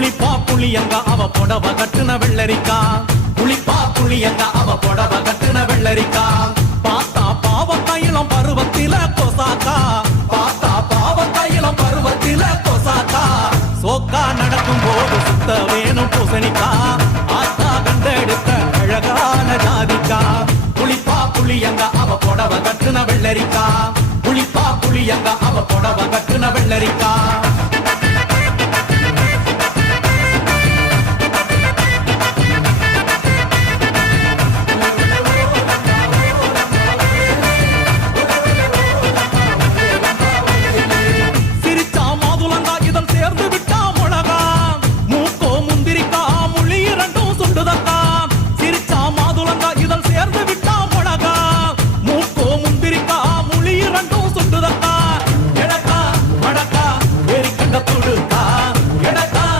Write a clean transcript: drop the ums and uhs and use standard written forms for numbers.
புளிப்பா புளியங்க அவ புடவ கட்டுன வெள்ளரிக்கா புளிப்பா புளியங்க அவ புடவ கட்டுன வெள்ளரிக்கா பார்த்தா பாவக்காயிலம் பருவத்தில கொசாக்கா பார்த்தா பாவக்காயிலம் பருவத்தில கொசாக்கா சோக்கா நடக்கும் போது சுத்த வேணும் பூசணிக்கா ஆத்தா கண்டெடுத்த அழகான ஜாதிக்கா புளிப்பா புளியங்க அவ புடவ கட்டுன வெள்ளரிக்கா புளிப்பா புளியங்க அவ புடவ கட்டுன வெள்ளரிக்கா